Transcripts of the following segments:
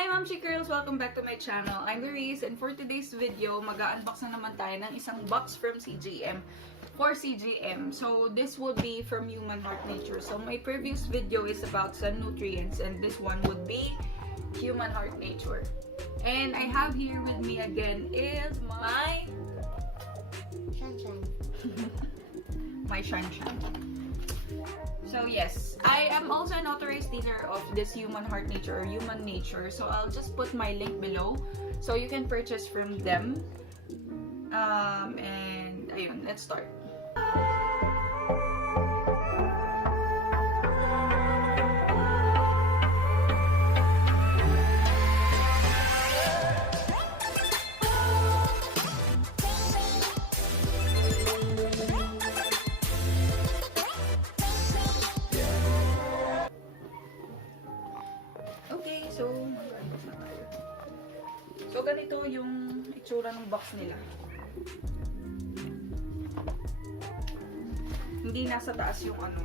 Hi Mamshi Girls! Welcome back to my channel. I'm Maurice, and for today's video, mag-unbox na naman tayo ng isang box from CGM for CGM. So this would be from Human Heart Nature. So my previous video is about sun nutrients, and this one would be Human Heart Nature. And I have here with me again is my my Shan. So yes, I am also an authorized dealer of this Human Heart Nature or Human Nature. So I'll just put my link below so you can purchase from them. And ayun, let's start. So, ganito yung itsura ng box nila. Hindi nasa taas yung ano,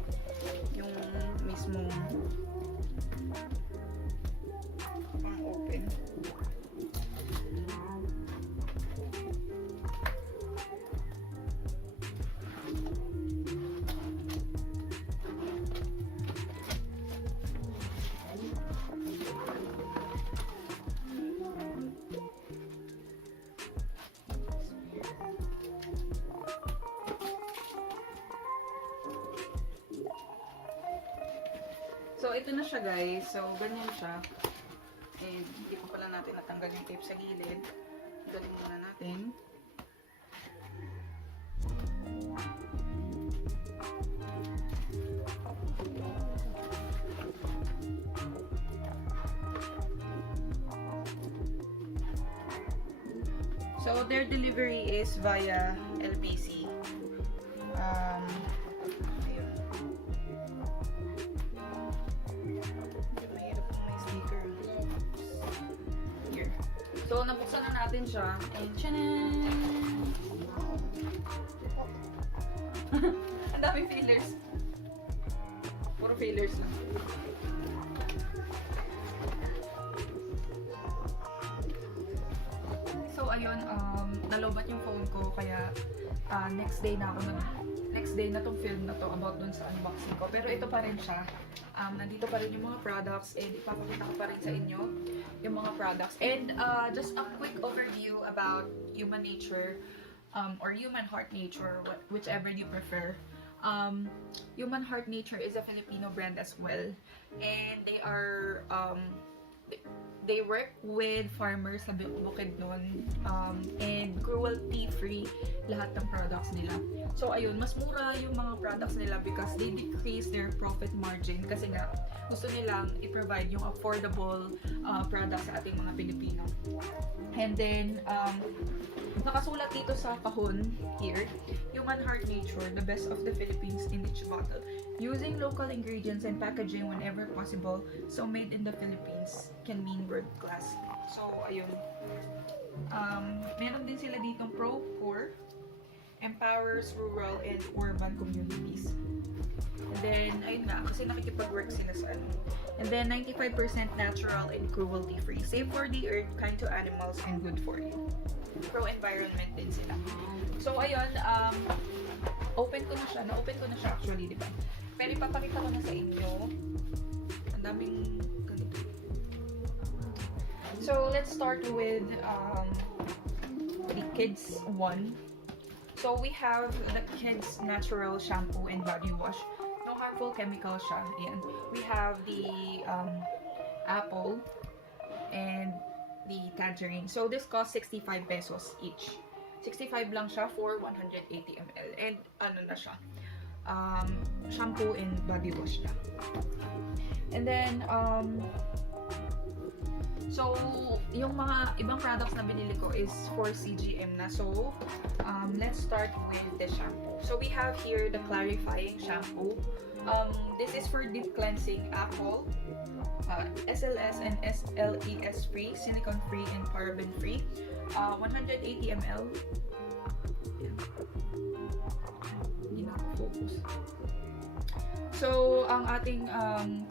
yung mismong open. So, ito na siya guys. So, ganyan siya. And, hindi pa pala natin natanggal yung tape sa gilid. Galing muna natin. So, their delivery is via LBC. So, nabuksan na natin siya. And, tchanan! Ang daming fillers. Puro fillers lang. So, ayun, nalobat yung phone ko. Kaya, next day na tong film na to about dun sa unboxing ko. Pero ito pa rin siya. Nandito pa rin yung mga products and ipapakita ko pa rin sa inyo yung mga products. And just a quick overview about Human Nature or Human Heart Nature, whichever you prefer. Human Heart Nature is a Filipino brand as well. And they are they work with farmers sa Bukidnon and cruelty-free lahat ng products nila. So ayun, mas mura yung mga products nila because they decrease their profit margin kasi nga gusto nilang i-provide yung affordable products sa ating mga Pilipino. And then, nakasulat dito sa kahon here, Human Heart Nature, the best of the Philippines in each bottle. Using local ingredients and packaging whenever possible, so made in the Philippines can mean world class. So, ayun. Meron din sila ditong Pro Core, empowers rural and urban communities. And then, ayun nga, kasi nakikipag-work sila sa ano. And then, 95% natural and cruelty-free. Safe for the earth, kind to animals, and good for you. Pro-environment din sila. So, ayun, open ko na siya. Na-open ko na siya actually, di ba? Pero ipapakita ko na sa inyo. Ang daming ganito. So, let's start with the kids one. So, we have the kids natural shampoo and body wash. No harmful chemicals siya. Ayan. We have the apple and the tangerine. So, this costs 65 pesos each. 65 lang siya for 180 ml. And ano na siya? Shampoo and body wash na. And then, so, yung mga ibang products na binili ko is for CGM na. So, let's start with the shampoo. So, we have here the clarifying shampoo. This is for deep cleansing apple, SLS and SLES free, silicone free, and paraben free. 180 ml. Hindi na ako focus. So, ang ating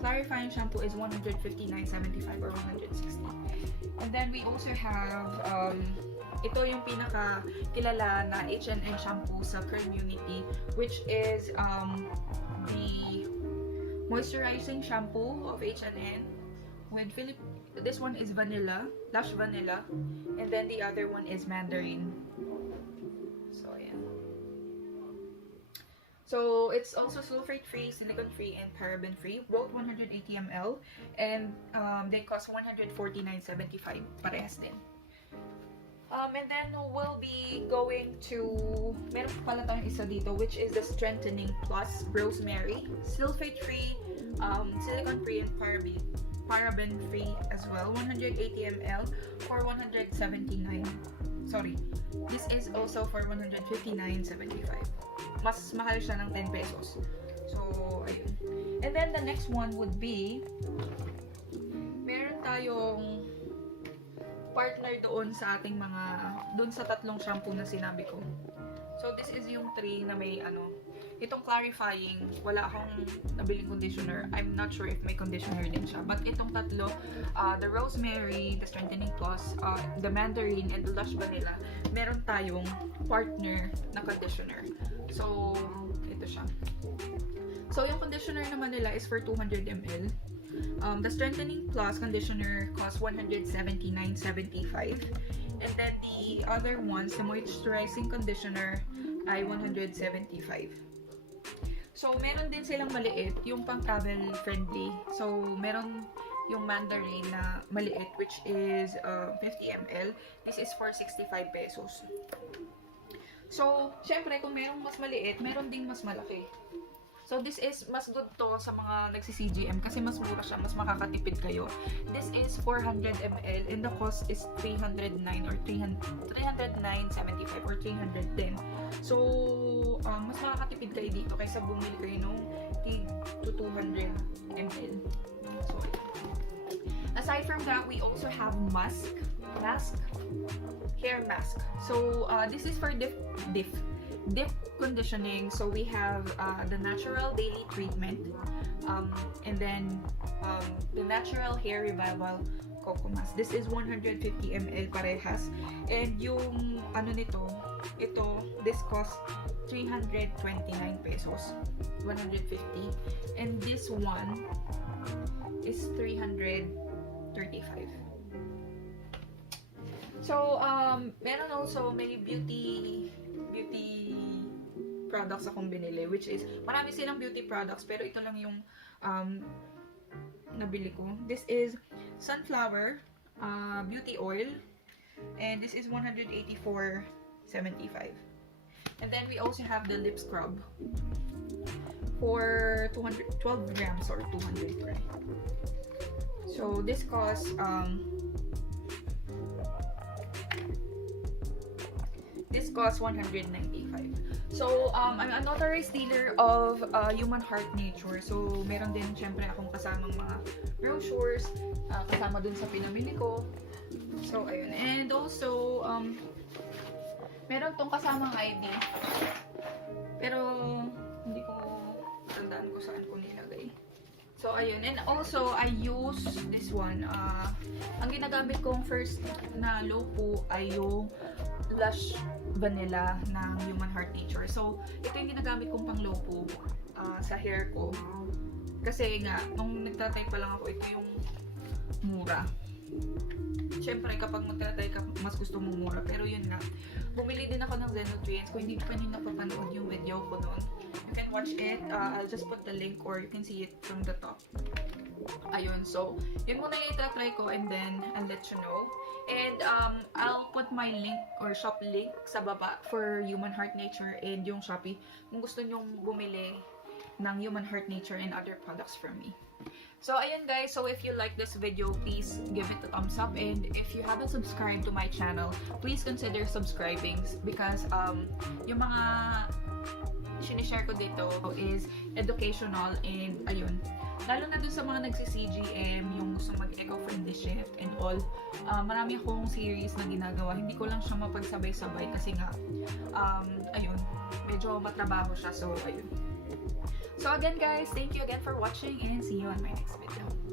clarifying shampoo is 159.75 or 160. And then we also have, ito yung pinaka kilala na H&N shampoo sa community, which is the moisturizing shampoo of H&N with this one is vanilla, Lush Vanilla, and then the other one is Mandarin. So yeah. So it's also sulfate free, silicone free, and paraben free, both 180 ml, and they cost $149.75 parehas din. And then we'll be going to, meron pala tayong isa dito, which is the Strengthening Plus Rosemary, sulfate free, silicone free, and paraben free as well, 180 ml for 179. Sorry, this is also for 159.75. Mas mahal siya ng 10 pesos. So, ayun. And then the next one would be, meron tayong partner doon sa ating doon sa tatlong shampoo na sinabi ko. So, this is yung 3 na may itong clarifying, wala akong nabiling conditioner. I'm not sure if may conditioner din siya. But itong tatlo, the Rosemary, the Strengthening Plus, the Mandarin, and the Lush Vanilla, meron tayong partner na conditioner. So, ito siya. So, yung conditioner naman nila is for 200 ml. The Strengthening Plus conditioner costs $179.75, and then the other ones, the moisturizing conditioner, ay $175. So, meron din silang maliit, yung pang travel friendly. So, meron yung Mandarin na maliit, which is 50 ml. This is for 65 pesos. So, syempre, kung merong mas maliit, meron ding mas malaki. So, this is mas good to sa mga nagsi-CGM kasi mas mura siya, mas makakatipid kayo. This is 400 ml and the cost is 309 or 309.75 or 310. So, mas makakatipid kayo dito kaysa bumili kayo nung to 200 ml. So, aside from that, we also have hair mask. So, this is for deep conditioning. So we have the natural daily treatment, and then the natural hair revival cocoa mask. This is 150 ml parehas, and yung this costs 329 pesos, 150, and this one is 335. So meron also may beauty products akong binili, which is, marami silang beauty products, pero ito lang yung nabili ko. This is sunflower beauty oil, and this is 184.75. And then we also have the lip scrub for 212 grams or 200 grams. So this costs $195. So, I'm an authorized dealer of Humanheartnature. So, meron din syempre akong kasamang mga brochures, kasama dun sa pinamili ko. So, ayun. And also, meron tong kasamang ID. Pero, hindi ko tandaan ko saan ko nilagay. So, ayun. And also, I use this one. Ang ginagamit kong first na lopo ay yung Lush Vanilla ng Humanheartnature. So, ito yung ginagamit kong pang lopo sa hair ko. Kasi nga, nung nagtatay pa lang ako, ito yung mura. Siyempre, kapag magtatay ka, mas gusto mong mura. Pero yun nga, bumili din ako ng Zen-Nutrients. Kung hindi pa nyo napapanood yung video ko noon, you can watch it. I'll just put the link or you can see it from the top. Ayun, so, yun muna yung itatry ko and then I'll let you know. And I'll put my link or shop link sa baba for Humanheartnature and yung Shopee kung gusto nyong bumili ng Humanheartnature and other products from me. So, ayun guys. So, if you like this video, please give it a thumbs up. And if you haven't subscribed to my channel, please consider subscribing because yung mga sinishare ko dito is educational and ayun. Lalo na dun sa mga nagsi-CGM, yung gusto mag-eco-friendly shift and all. Marami akong series na ginagawa. Hindi ko lang siya mapagsabay-sabay kasi nga, ayun, medyo matrabaho siya. So, ayun. So, again guys, thank you again for watching and see you on my next video.